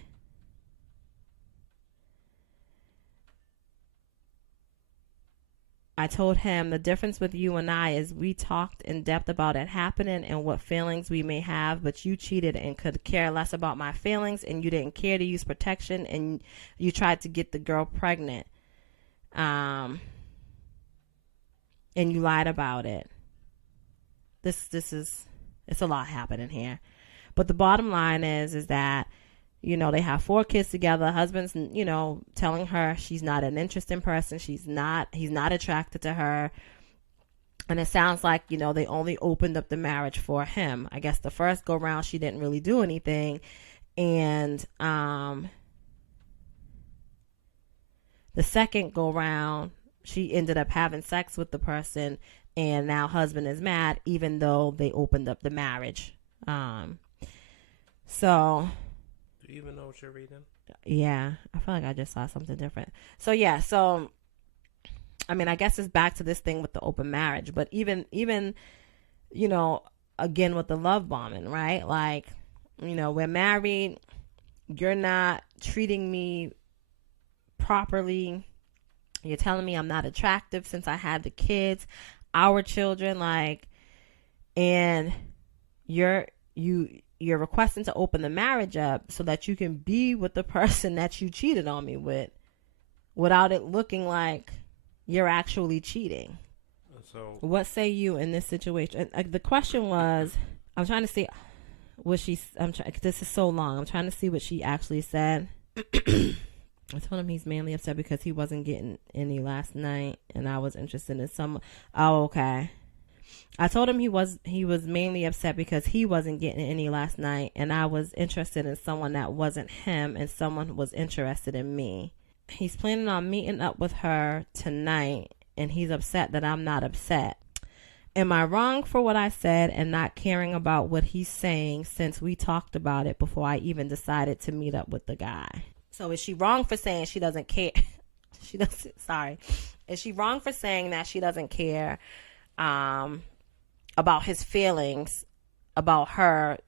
I told him the difference with you and I is we talked in depth about it happening and what feelings we may have, but you cheated and could care less about my feelings, and you didn't care to use protection, and you tried to get the girl pregnant. And you lied about it. It's a lot happening here. But the bottom line is that, they have 4 kids together. Husband's, telling her she's not an interesting person. He's not attracted to her. And it sounds like, they only opened up the marriage for him. I guess the first go round, she didn't really do anything. And, the second go round, she ended up having sex with the person, and now husband is mad, even though they opened up the marriage. So... Do you even know what you're reading? Yeah, I feel like I just saw something different. So I mean, I guess it's back to this thing with the open marriage, but even again with the love bombing, right? Like, we're married, you're not treating me properly, you're telling me I'm not attractive since I had the kids, our children, and you're requesting to open the marriage up so that you can be with the person that you cheated on me with without it looking like you're actually cheating. So what say you in this situation? The question was, I'm trying to see what this is so long. I'm trying to see what she actually said. I told him he's mainly upset because he wasn't getting any last night, and I was interested in some. Oh, okay. I told him he was mainly upset because he wasn't getting any last night, and I was interested in someone that wasn't him, and someone was interested in me. He's planning on meeting up with her tonight, and he's upset that I'm not upset. Am I wrong for what I said and not caring about what he's saying since we talked about it before I even decided to meet up with the guy? So is she wrong for saying she doesn't care? Is she wrong for saying that she doesn't care about his feelings about her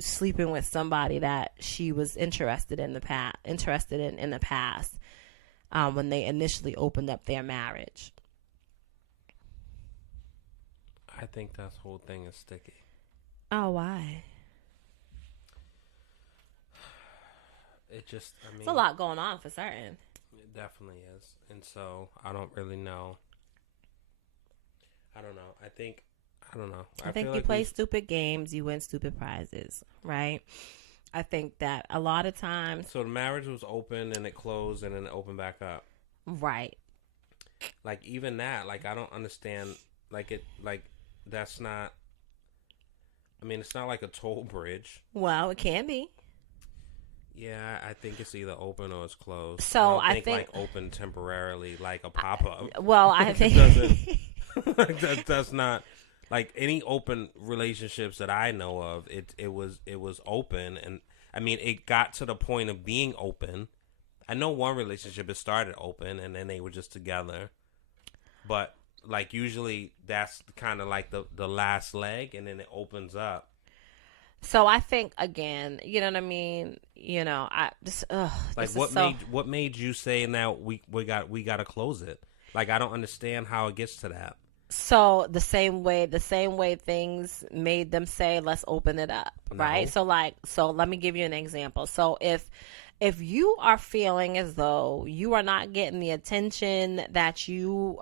sleeping with somebody that she was interested in the past when they initially opened up their marriage. I think that whole thing is sticky. Oh, why? It just, I mean, it's a lot going on for certain. It definitely is. And so I don't really know. I don't know. I don't know. I think feel you like play stupid games, you win stupid prizes, right? I think that a lot of times. So the marriage was open and it closed and then it opened back up. Right. Like even that, like I don't understand. That's not. I mean, it's not like a toll bridge. Well, it can be. Yeah, I think it's either open or it's closed. So I don't think like open temporarily, like a pop up. Well, I think like that's not like any open relationships that I know of. It was open, and I mean it got to the point of being open. I know one relationship it started open, and then they were just together, but like usually that's kind of like the last leg, and then it opens up. So I think again, you know what I mean. You know, I just like what made you say now we got to close it? Like I don't understand how it gets to that. So the same way things made them say let's open it up, right? So let me give you an example. So if you are feeling as though you are not getting the attention that you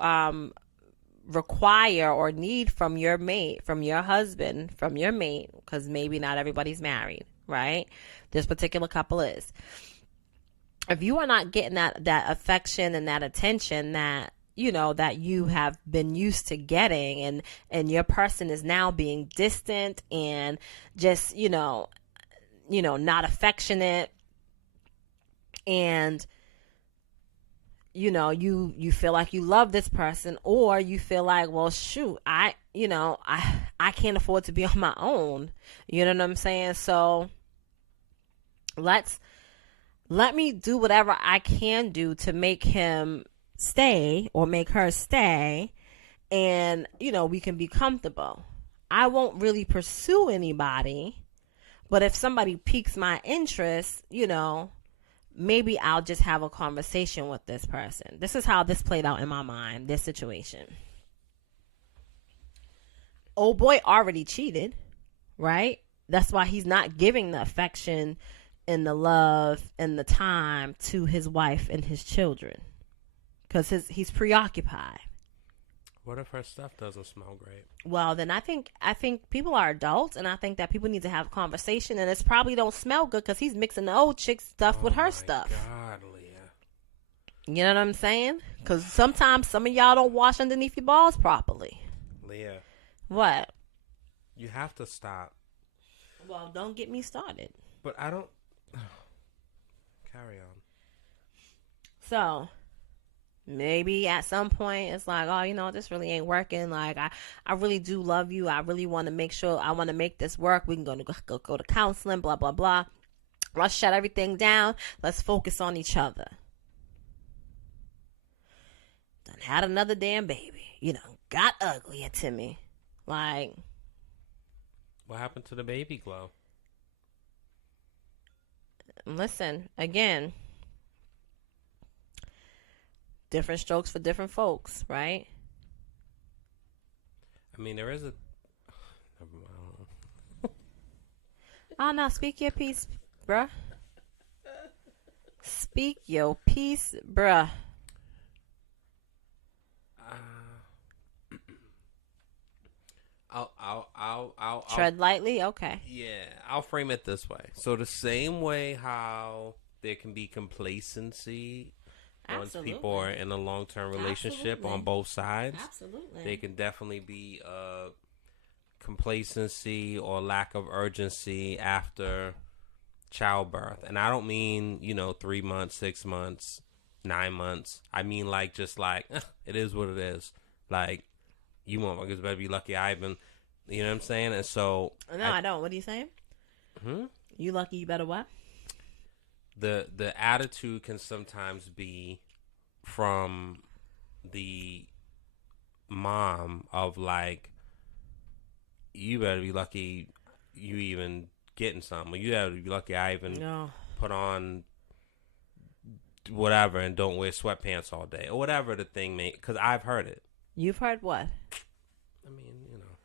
require or need from your mate, from your husband, from your mate, because maybe not everybody's married, right? This particular couple is. If you are not getting that affection and that attention that you know that you have been used to getting, and your person is now being distant and just you know not affectionate, and you know you feel like you love this person, or you feel like, well shoot, I can't afford to be on my own, you know what I'm saying? So let me do whatever I can do to make him stay or make her stay, and we can be comfortable. I won't really pursue anybody, but if somebody piques my interest, maybe I'll just have a conversation with this person. This is how this played out in my mind, this situation. Old boy already cheated, right? That's why he's not giving the affection and the love and the time to his wife and his children because he's preoccupied. What if her stuff doesn't smell great? Well, then I think people are adults, and I think that people need to have a conversation, and it's probably don't smell good because he's mixing the old chick's stuff with her stuff. God, Leah. You know what I'm saying? Because sometimes some of y'all don't wash underneath your balls properly. Leah. What? You have to stop. Well, don't get me started. But I don't... Carry on. So... maybe at some point it's like, oh, this really ain't working. Like, I really do love you. I really want to make sure I want to make this work. We can go to counseling, blah, blah, blah. Let's shut everything down. Let's focus on each other. Done had another damn baby. Got uglier to me. Like. What happened to the baby glow? Listen, again. Different strokes for different folks, right? I mean, there is a... Oh, no, speak your piece, bruh. Speak your piece, bruh. I'll tread lightly? Okay. Yeah, I'll frame it this way. So the same way how there can be complacency... once people are in a long-term relationship on both sides, there can definitely be complacency or lack of urgency after childbirth. And I don't mean, 3 months, 6 months, 9 months. I mean, it is what it is. Like, you motherfuckers better be lucky I even, you know what I'm saying? And so... No, I don't. What are you saying? You lucky you better what? The attitude can sometimes be from the mom of like, you better be lucky you even getting something. You better be lucky I even put on whatever and don't wear sweatpants all day or whatever the thing may. Because I've heard it. You've heard what? I mean, you know.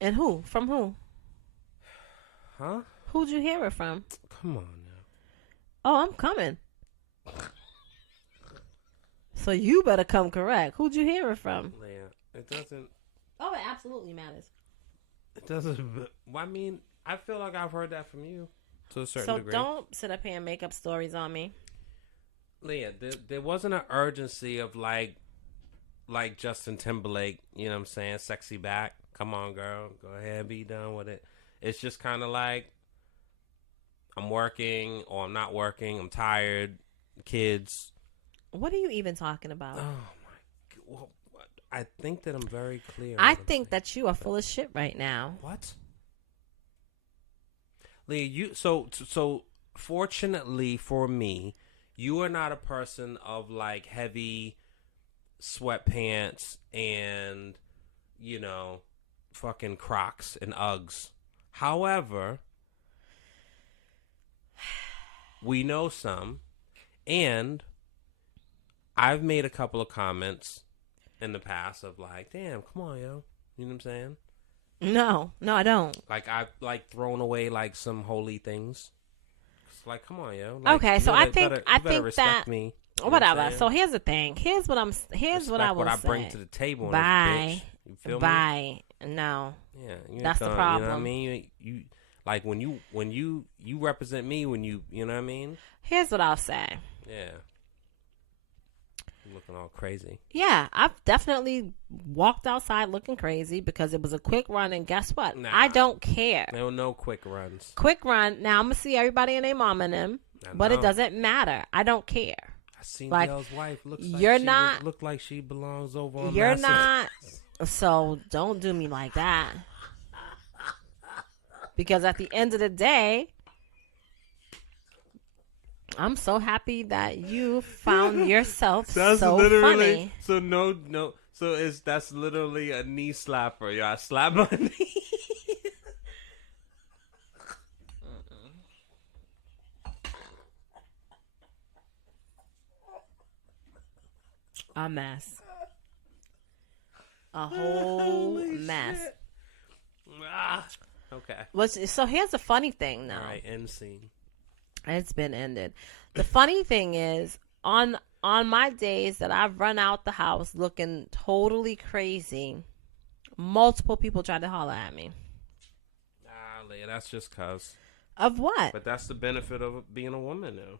And who? From who? Huh? Who'd you hear it from? Come on now. Oh, I'm coming. So you better come correct. Who'd you hear it from? Leah, it doesn't. Oh, it absolutely matters. It doesn't. I mean, I feel like I've heard that from you to a certain degree. So don't sit up here and make up stories on me. Leah, there wasn't an urgency of like Justin Timberlake, you know what I'm saying? Sexy back. Come on, girl. Go ahead and be done with it. It's just kind of like, I'm working or I'm not working. I'm tired. Kids. What are you even talking about? Oh, my God. Well, I think that I'm very clear. I think that you are full of shit right now. What? Leah, so fortunately for me, you are not a person of like heavy sweatpants and, you know, fucking Crocs and Uggs. However, we know some, and I've made a couple of comments in the past of like, damn, come on, yo. You know what I'm saying? No, I don't. Like, I've like thrown away like some holy things. It's like, come on, yo. Like, okay, so I think respect that me. Whatever. So here's the thing. Here's what I will what I say. bring to the table. Bye. You feel Bye. Me? No. Yeah, that's the problem. You know what I mean? You like when you represent me when you know what I mean? Here's what I'll say. Yeah. You're looking all crazy. Yeah, I've definitely walked outside looking crazy because it was a quick run, and guess what? Nah, I don't care. No quick runs. Quick run. Now I'm gonna see everybody and their mom and them, but it doesn't matter. I don't care. I seen like, Dale's wife. Look like she belongs over on You're Massive. not. So don't do me like that. Because at the end of the day, I'm so happy that you found yourself so funny. So no. So that's literally a knee slapper. Yeah, I slap my knee. A mess. A whole mess. Okay. So here's the funny thing now. All right, end scene. It's been ended. The funny thing is, on my days that I've run out the house looking totally crazy, multiple people tried to holler at me. Leah, that's just cause. Of what? But that's the benefit of being a woman now.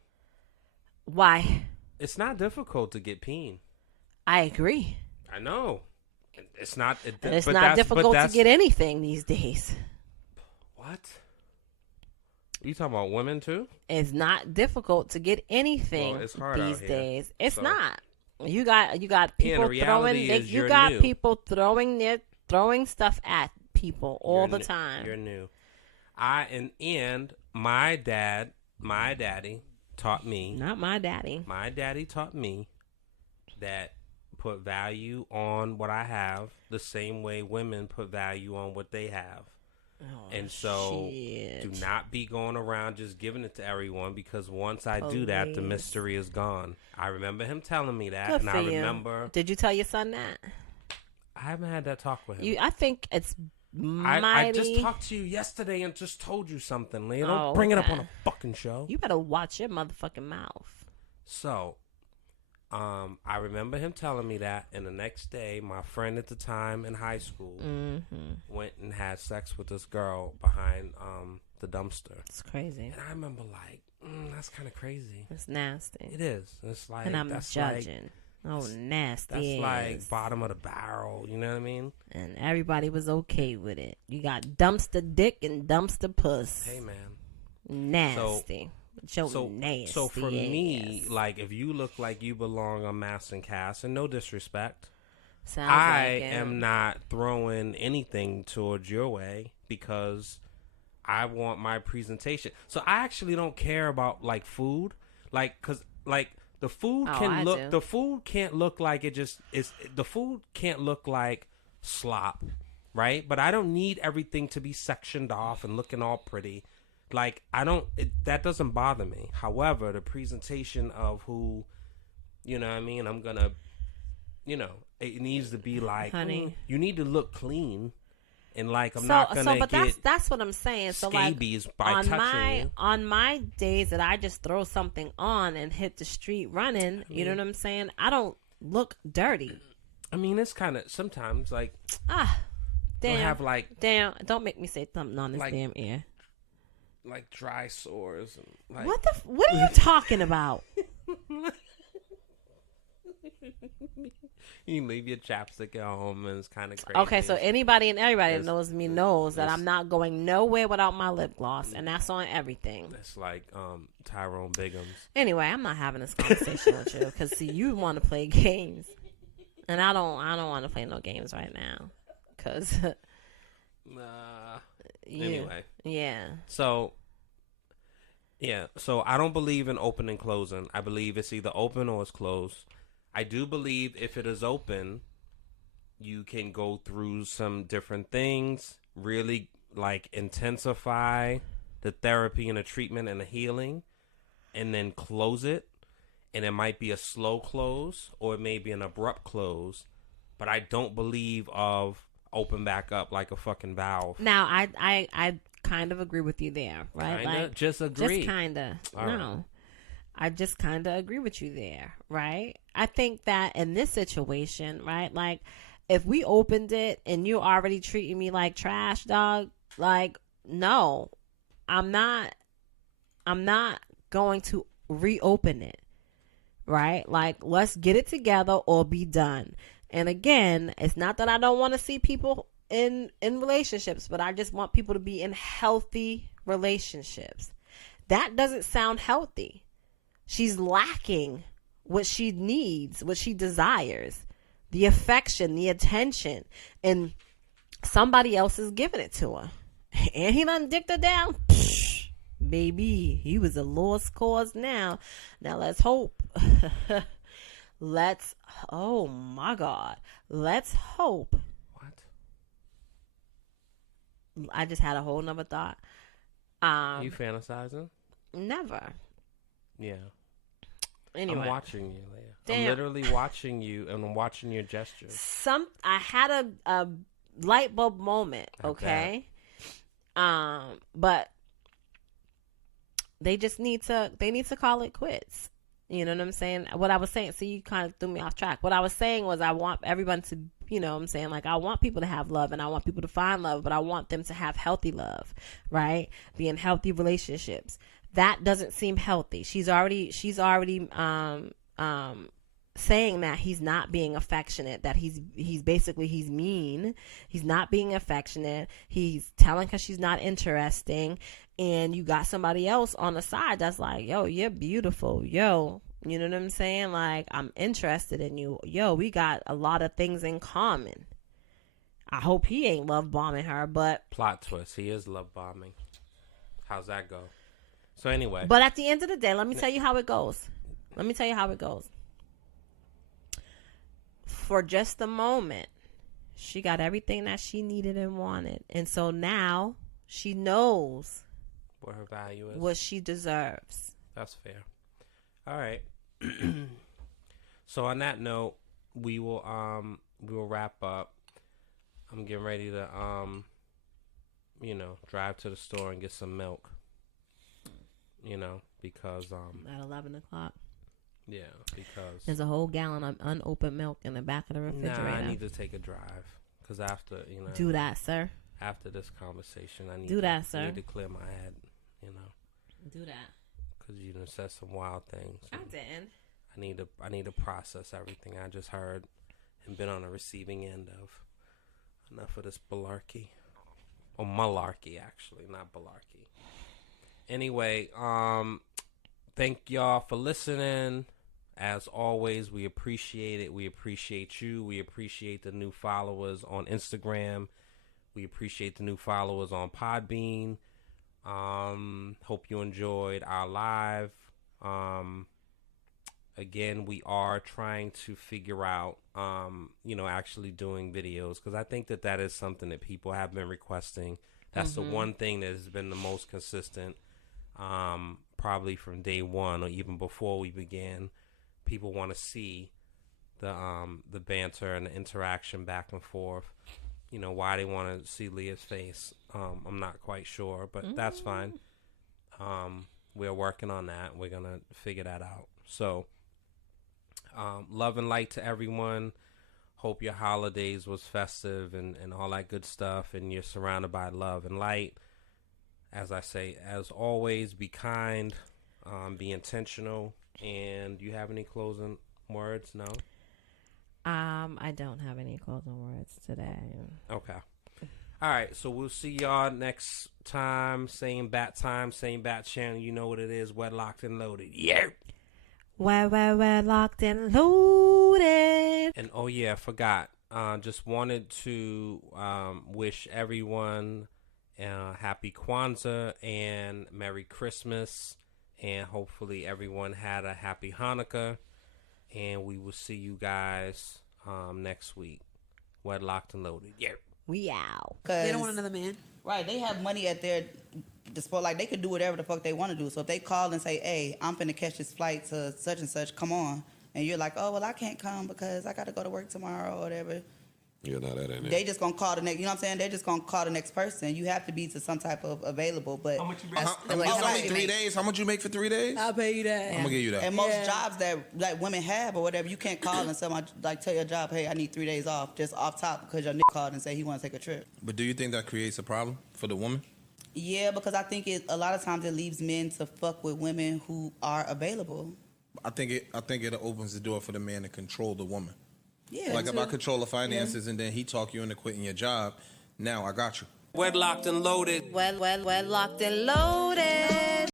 Why? It's not difficult to get peen. I agree. I know. It's not. It's not difficult to get anything these days. What? You talking about women too? It's not difficult to get anything it's hard these out here, days. It's so. not. You got people throwing stuff at people all the time. You're new. And my daddy taught me. Not my daddy. My daddy taught me that put value on what I have the same way women put value on what they have. Oh, and so shit. do not be going around just giving it to everyone, because once I do that, the mystery is gone. I remember him telling me that. Good and for I you. remember. Did you tell your son that? I haven't had that talk with him. I think it's I just talked to you yesterday and just told you something, Leah. Don't bring it up on a fucking show. You better watch your motherfucking mouth. So, I remember him telling me that, and the next day, my friend at the time in high school went and had sex with this girl behind the dumpster. It's crazy. And I remember like, that's kind of crazy. It's nasty. It is. It's like, and I'm that's judging. That's Nasty. like bottom of the barrel. You know what I mean? And everybody was okay with it. You got dumpster dick and dumpster puss. Hey, man. Nasty. Nasty. So for me, like, if you look like you belong on Mass and Cass, and no disrespect, I am not throwing anything towards your way because I want my presentation. So I actually don't care about like food, like, cause like The food can look. The food can't look like it just is. The food can't look like slop, right? But I don't need everything to be sectioned off and looking all pretty. Like I don't. That doesn't bother me. However, the presentation of who, you know what I mean. I'm gonna, you know, it needs to be like, honey, you need to look clean. And like I'm not gonna but get that's what I'm saying. So like by touching you. On my days that I just throw something on and hit the street running, you know what I'm saying? I don't look dirty. I mean, it's kind of sometimes like damn, have like don't make me say something on this damn ear. Like dry sores and like what are you talking about? You leave your chapstick at home and it's kind of crazy. Okay, so anybody and everybody that knows me knows that I'm not going nowhere without my lip gloss, and that's on everything. It's like Tyrone Biggums. Anyway, I'm not having this conversation with you because see, you want to play games, and I don't want to play no games right now, because. Anyway. Yeah. So I don't believe in open and closing. I believe it's either open or it's closed. I do believe if it is open, you can go through some different things, really like intensify the therapy and the treatment and the healing, and then close it. And it might be a slow close or it may be an abrupt close, but I don't believe of open back up like a fucking valve. Now, I kind of agree with you there, right? Kinda? Like, just agree. Just kind of. No. Right. I just kind of agree with you there, right? I think that in this situation, right, like if we opened it and you're already treating me like trash, dog, like no, I'm not going to reopen it, right? Like let's get it together or be done. And again, it's not that I don't want to see people in relationships, but I just want people to be in healthy relationships. That doesn't sound healthy. She's lacking what she needs, what she desires, the affection, the attention, and somebody else is giving it to her. And he done dicked her down. Psh, baby, he was a lost cause now. Now let's hope. Oh my God. Let's hope. What? I just had a whole nother thought. You fantasizing? Never. Yeah. Anyway. I'm watching you, Leah. Damn. I'm literally watching you and I'm watching your gestures. I had a light bulb moment, okay? But they need to call it quits. You know what I'm saying? What I was saying, so you kind of threw me off track. What I was saying was I want everyone to, you know what I'm saying? Like I want people to have love and I want people to find love, but I want them to have healthy love, right? Be in healthy relationships. That doesn't seem healthy. She's already saying that he's not being affectionate, that he's mean. He's not being affectionate. He's telling her she's not interesting. And you got somebody else on the side that's like, yo, you're beautiful. Yo, you know what I'm saying? Like, I'm interested in you. Yo, we got a lot of things in common. I hope he ain't love bombing her, but. Plot twist. He is love bombing. How's that go? So anyway. But at the end of the day, let me tell you how it goes. For just a moment, she got everything that she needed and wanted. And so now she knows what her value is, what she deserves. That's fair. All right. So on that note, we will wrap up. I'm getting ready to drive to the store and get some milk. Because at 11 o'clock. Yeah, because there's a whole gallon of unopened milk in the back of the refrigerator. Nah, I need to take a drive because after do that, sir. After this conversation, I need I need to clear my head. Do that because you done said some wild things. I didn't. I need to process everything I just heard and been on the receiving end of. Enough of this malarkey, or malarkey actually, not balarkey. Anyway, thank y'all for listening. As always, we appreciate it. We appreciate you. We appreciate the new followers on Instagram. We appreciate the new followers on Podbean. Hope you enjoyed our live. again, we are trying to figure out, actually doing videos, because I think that is something that people have been requesting. That's the one thing that has been the most consistent, probably from day one or even before we began. People want to see the banter and the interaction back and forth. Why they want to see Leah's face, I'm not quite sure, but that's fine. We're working on that. We're going to figure that out. So, love and light to everyone. Hope your holidays was festive and all that good stuff, and you're surrounded by love and light. As I say, as always, be kind, be intentional. And do you have any closing words? No? I don't have any closing words today. Okay. All right, so we'll see y'all next time. Same bat time, same bat channel. You know what it is. Wedlocked and loaded. Yeah. We're locked and loaded. And oh yeah, I forgot. Just wanted to wish everyone happy Kwanzaa and Merry Christmas. And hopefully everyone had a happy Hanukkah. And we will see you guys next week. Wedlocked and loaded. Yeah. We out. They don't want another man. Right. They have money at their disposal. Like, they could do whatever the fuck they want to do. So if they call and say, hey, I'm finna catch this flight to such and such, come on. And you're like, oh, well, I can't come because I got to go to work tomorrow or whatever. Yeah, no, that ain't it. They just going to call the next, you know what I'm saying? They're just going to call the next person. You have to be to some type of available, but... How much you make? 3 days? How much you make for 3 days? I'll pay you that. I'm going to give you that. And most jobs that women have or whatever, you can't call and someone tell your job, hey, I need 3 days off, just off top because your nigga called and said he want to take a trip. But do you think that creates a problem for the woman? Yeah, because I think a lot of times it leaves men to fuck with women who are available. I think it opens the door for the man to control the woman. Yeah. Like, if I control the finances and then he talk you into quitting your job, now I got you. Wedlocked and loaded. Wedlocked and loaded.